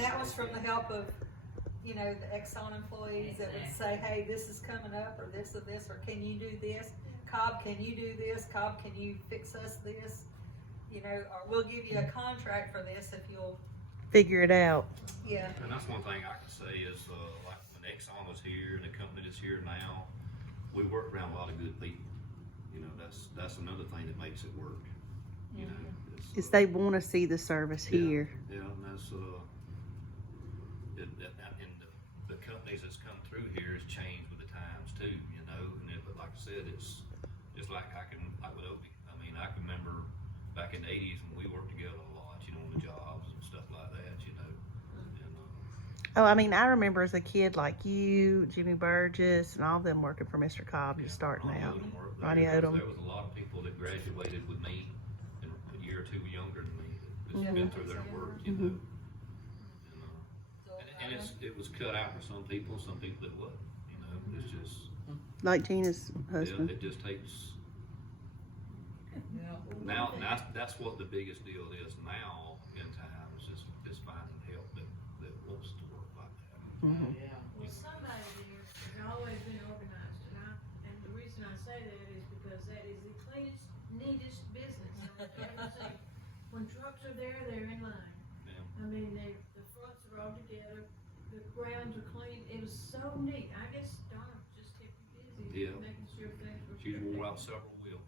that was from the help of, you know, the Exxon employees that would say, hey, this is coming up, or this, or can you do this? Cobb, can you do this? Cobb, can you fix us this? You know, or we'll give you a contract for this if you'll figure it out. Yeah. And that's one thing I can say is, like when Exxon was here and the company that's here now, we work around a lot of good people. You know, that's another thing that makes it work. You know, Is they want to see the service here. Yeah, and that's and the companies that's come through here has changed with the times too. You know, but like I said, it's just like with Opie. I mean, I can remember back in the '80s when we worked together a lot. You know, on the jobs and stuff like that. You know. Oh, I mean, I remember as a kid, like you, Jimmy Burgess, and all of them working for Mr. Cobb, just starting out. Ronnie Odom. There was a lot of people that graduated with me, and a year or two younger than me, that's been through their work, you know. And it was cut out for some people it wasn't, you know. It's just like Gina's husband. Yeah, it just takes. Now that's what the biggest deal is now in times is finding help that wants to work like that. Well, somebody there has always been organized, and the reason I say that is because that is the cleanest, neatest business I've ever seen. When trucks are there, they're in line. Yeah. I mean, the fronts are all together, the grounds are clean. It was so neat. I guess Donna just kept you busy, making sure things were. She's wore out several wheels.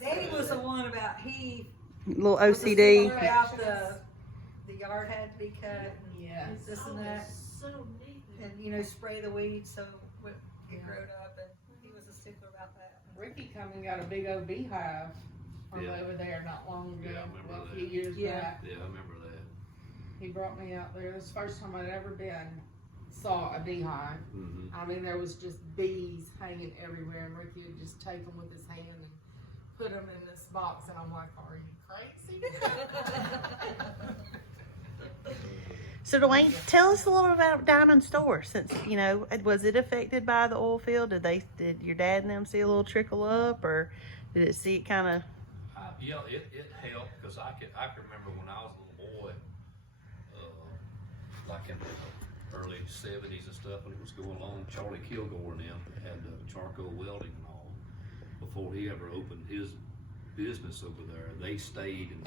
Danny was the one about Little OCD. about the yard had to be cut. And this and that. So neat. And, you know, spray the weeds so it growed up, and he was a stickler about that. Ricky come and got a big old beehive from over there not long ago. Yeah, I remember a that. few years back. Yeah, I remember that. He brought me out there. It was the first time I'd ever saw a beehive. I mean, there was just bees hanging everywhere, and Ricky would just take them with his hand and put them in this box, and I'm like, are you crazy? So Dwayne, tell us a little about Diamond Store. Since you know, was it affected by the oil field? Did your dad and them see a little trickle up, or did it see it kind of? Yeah, it helped because I can remember when I was a little boy, like in the early '70s and stuff, when it was going on. Charlie Kilgore and them had charcoal welding and all. Before he ever opened his business over there, they stayed in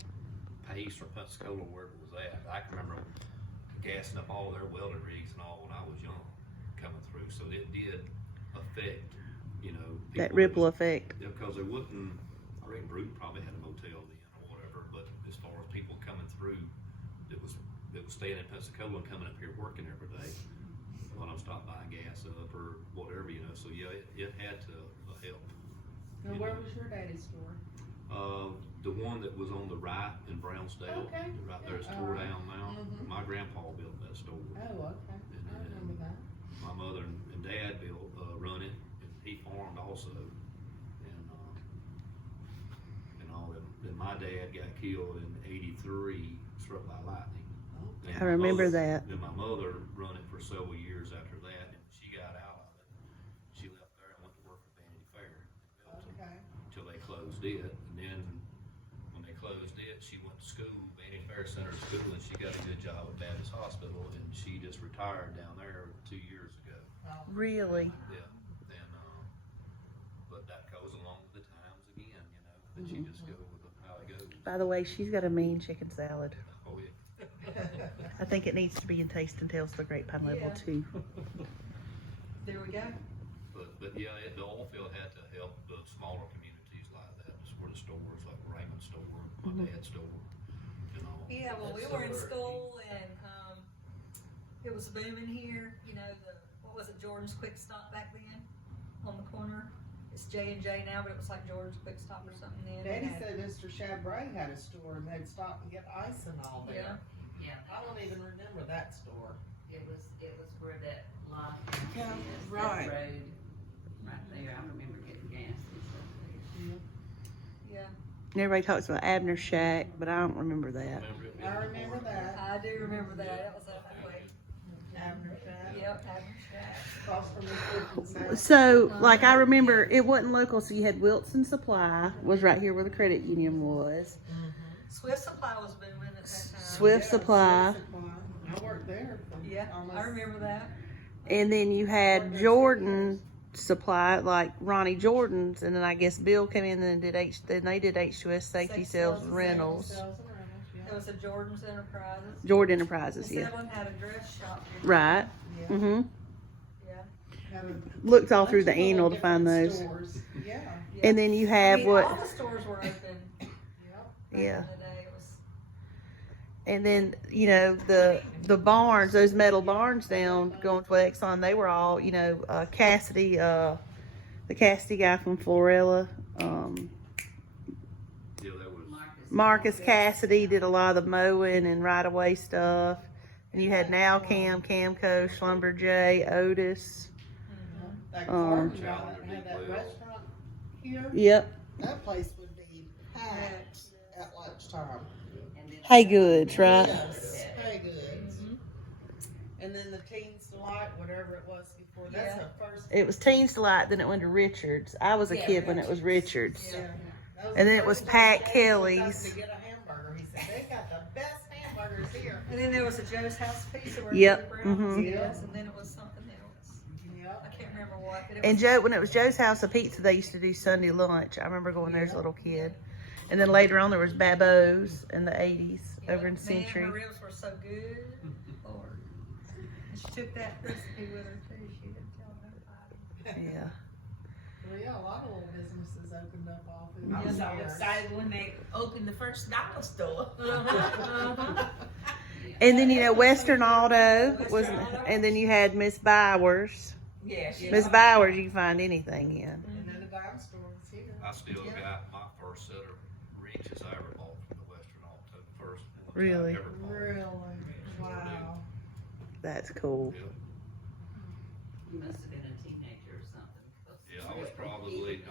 Pace or Pensacola, wherever it was at. I can remember gassing up all their welding rigs and all when I was young coming through. So it did affect, you know, That ripple effect. Yeah, because there wouldn't, I reckon Bruton probably had a motel then or whatever, but as far as people coming through that was staying in Pensacola and coming up here working every day, when I'm stopped buying gas up or whatever, you know. So yeah, it had to help. Now, where was your daddy's store? The one that was on the right in Brownsdale, Okay. right there, it's tore down now. My grandpa built that store. Oh, okay. I remember that. My mother and dad run it, and he farmed also, and all that. Then my dad got killed in '83, struck by lightning. I remember that. Then my mother run it for several years after that, and she got out of it. She left there and went to work for Vanity Fair. Until they closed it, and then when they closed it, she went to school, Vanity Fair Center School, and she got a good job at Baptist Hospital, and she just retired down there 2 years ago. Really? Yeah, and but that goes along with the times again, you know. That you just go with how it goes. By the way, she's got a mean chicken salad. Oh yeah. I think it needs to be in Taste and Tales, the Grapevine level 2. There we go. But yeah, the oil field had to help the smaller communities like that. Just where the stores, like Raymond store, my dad's store, you know. Yeah, well, we were in school, and it was booming here. You know, what was it, Jordan's Quick Stop back then on the corner? It's J&J now, but it was like Jordan's Quick Stop or something then. Daddy said Mr. Chabray had a store and they'd stop and get ice and all there. Yeah, I don't even remember that store. it was where that lot Yeah, is, right. that road, right there, I remember getting gas and stuff there. Yeah. Everybody talks about Abner Shack, but I don't remember that. I remember that. I do remember that. It was up that way. Abner Shack. Yep, Abner Shack. Across from the Clifton Center. So, like, I remember it wasn't local, so you had Wilson Supply was right here where the credit union was. Swift Supply was booming at that time. Swift Supply. I worked there for Yeah, almost. I remember that. And then you had Jordan Supply, like Ronnie Jordan's, and then I guess Bill came in and did then they did H2S Safety Sales and Rentals. There was a Jordan's Enterprises. Jordan Enterprises, And yeah. Seven had a dress shop. Right. Yeah. Mm-hmm. Yeah. Looked all through the annual to find Different those. stores. Yeah. Yeah. And then you I have mean, what? all the stores were open. Back Yeah. In the day. It was, And then, you know, the barns, those metal barns down going to Exxon, they were all, you know, Cassidy, the Cassidy guy from Florella, Yeah, that was, Marcus Cassidy did a lot of the mowing and right of way stuff. And you had Now Camco, Schlumberger, Otis. That Um, Gordon guy that had that restaurant here, Yep. that place would be packed at lunchtime. And then- Hay Goods, right? Yes, very good. And then the Teens Delight, whatever it was before, that's Yeah. the first. It was Teens Delight, then it went to Richards. I was a kid when it was Richards. Yeah. That And the then it was first Pat place Dad took us Kelly's. To get a hamburger, he said, they got the best hamburgers here. and then there was a Joe's House Pizza where Yep, Joe Brown was, mhm. yes, and then it was something else. Yep. I can't remember what. But it And was, Joe, when it was Joe's House of Pizza, they used to do Sunday lunch. I remember going there as a little kid. And then later on, there was Babo's in the 80s yeah, over in man, Century. her ribs were so good. Lord. And she took that recipe with her too. She didn't tell nobody. Yeah. Well, yeah, a lot of little businesses opened up all through I the was so years. excited when they opened the first dollar store. And then, you know, Western Auto was, and then you had Miss Bowers. Yeah, she Miss Bowers, you can find anything in. And then the dime store was here. I still got my first set of wrenches I ever bought from the Western Auto, first ones I Really? ever bought. Really? Wow. That's cool. Yeah. You must have been a teenager or something. Yeah, I was probably,